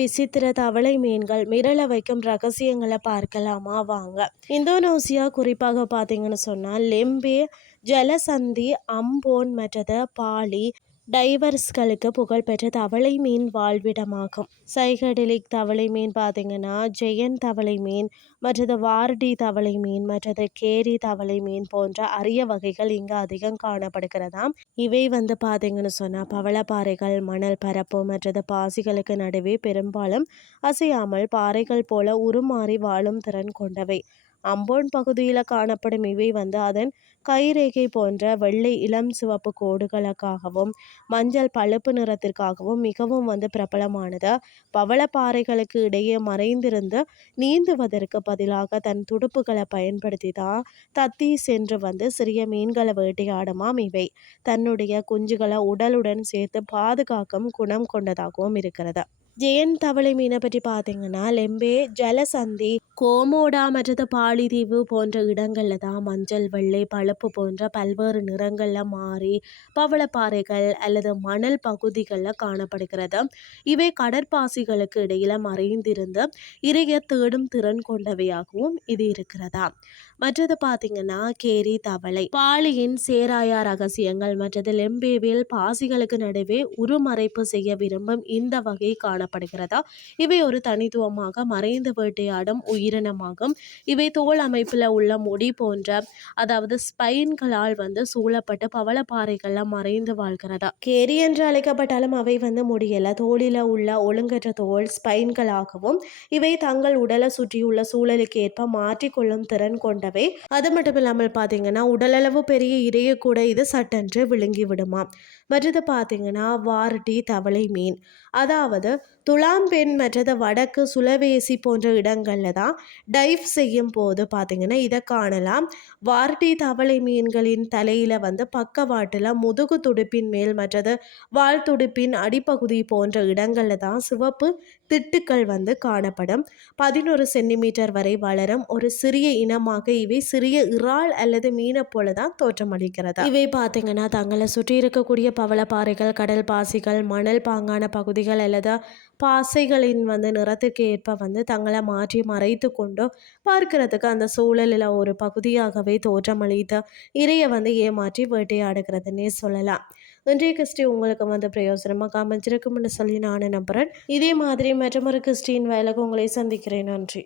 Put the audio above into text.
விசித்திர தவளை மீன்கள் மிரள வைக்கும் ரகசியங்களை பார்க்கலாமா வாங்க. இந்தோனேசியா குறிப்பாக பார்த்தீங்கன்னு சொன்னால் லெம்பே, ஜலசந்தி, அம்போன் மற்றது பாலி டைவர்ஸ்களுக்கு புகழ்பெற்ற தவளை மீன் வாழ்விடமாகும். சைகடெலிக் தவளை மீன் பார்த்தீங்கன்னா ஜெயன் தவளை மீன் மற்றது வார்டி தவளை மீன் மற்றது கேரி தவளை மீன் போன்ற அரிய வகைகள் இங்கு அதிகம் காணப்படுகிறதாம். இவை பார்த்தீங்கன்னு சொன்னால் பவளப்பாறைகள், மணல் பரப்பு மற்றது பாசிகளுக்கு நடுவே பெரும்பாலும் அசையாமல் பாறைகள் போல உருமாறி வாழும் திறன் கொண்டவை. அம்போன் பகுதியில் காணப்படும் இவை அதன் கைரேகை போன்ற வெள்ளை இளம் சிவப்பு கோடுகளுக்காகவும் மஞ்சள் பழுப்பு நிறத்திற்காகவும் மிகவும் பிரபலமானது. பவளப்பாறைகளுக்கு இடையே மறைந்திருந்து நீந்துவதற்கு பதிலாக தன் துடுப்புகளை பயன்படுத்தி தான் தத்தி சென்று சிறிய மீன்களை வேட்டையாடுமாம். இவை தன்னுடைய குஞ்சுகளை உடலுடன் சேர்த்து பாதுகாக்கும் குணம் கொண்டதாகவும் இருக்கிறது. ஜெயன் தவளை மீனை பற்றி பார்த்தீங்கன்னா லெம்பே, ஜலசந்தி, கோமோடா மற்றது பாலிதீவு போன்ற இடங்களில் தான் மஞ்சள், வெள்ளை, பழுப்பு போன்ற பல்வேறு நிறங்களில் மாறி பவளப்பாறைகள் அல்லது மணல் பகுதிகளில் காணப்படுகிறது. இவை கடற்பாசிகளுக்கு இடையில மறைந்திருந்து இறைய தேடும் திறன் கொண்டவையாகவும் இது இருக்கிறதா. மற்றது பார்த்தீங்கன்னா கேரி தவளை, பாலியின் சேராயா ரகசியங்கள் மற்றது லெம்பேவில் பாசிகளுக்கு நடுவே உருமறைப்பு செய்ய விரும்பும் இந்த வகை காணப்படுகிறதா. இவை ஒரு தனித்துவமாக மறைந்து வேட்டையாடும் உயிரினமாகும். இவை தோல் அமைப்பில் உள்ள முடி போன்ற அதாவது ஸ்பைன்களால் சூழப்பட்டு பவளப்பாறைகள்ல மறைந்து வாழ்கிறதா. கேரி என்று அழைக்கப்பட்டாலும் அவை முடியல தோலில உள்ள ஒழுங்கற்ற தோல் ஸ்பைன்களாகவும் இவை தங்கள் உடலை சுற்றியுள்ள சூழலுக்கு ஏற்ப மாற்றிக்கொள்ளும் திறன் கொண்டவை. அது மட்டும் இல்லாமல் பார்த்தீங்கன்னா உடலளவு பெரிய இரையை கூட இது சட்டென்று விழுங்கி விடுமா. மற்றது பார்த்தீங்கன்னா வார்டி தவளை மீன், அதாவது துலாம்பெண் மற்றது வடக்கு சுலவேசி போன்ற இடங்களில் தான் டைவ் செய்யும் போது பார்த்தீங்கன்னா இதை காணலாம். வார்டி தவளை மீன்களின் தலையில் பக்கவாட்டில் முதுகு துடுப்பின் மேல் மற்றது வால் துடுப்பின் அடிப்பகுதி போன்ற இடங்களில் தான் சிவப்பு திட்டுக்கள் காணப்படும். 11 சென்டிமீட்டர் வரை வளரும் ஒரு சிறிய இனமாக இவை சிறிய இறால் அல்லது மீனை போல தான் தோற்றமளிக்கிறது. இவை பார்த்தீங்கன்னா தங்களை சுற்றி இருக்கக்கூடிய பவளப்பாறைகள், கடல் பாசிகள், மணல் பாங்கான பகுதிகள் அல்லது பாசைகளின் நிறத்திற்கு ஏற்ப தங்களை மாற்றி மறைத்து கொண்டு பார்க்கிறதுக்கு அந்த சூழலில் ஒரு பகுதியாகவே தோற்றமளித்து இறைய ஏமாற்றி வேட்டையாடுகிறதுன்னே சொல்லலாம். இன்றைய கிறிஸ்டி உங்களுக்கு பிரயோஜனமாக அமைஞ்சிருக்கும்னு சொல்லி நான் நம்புகிறேன். இதே மாதிரி மற்றொரு கிறிஸ்டின் வேலைக்கு உங்களை சந்திக்கிறேன். நன்றி.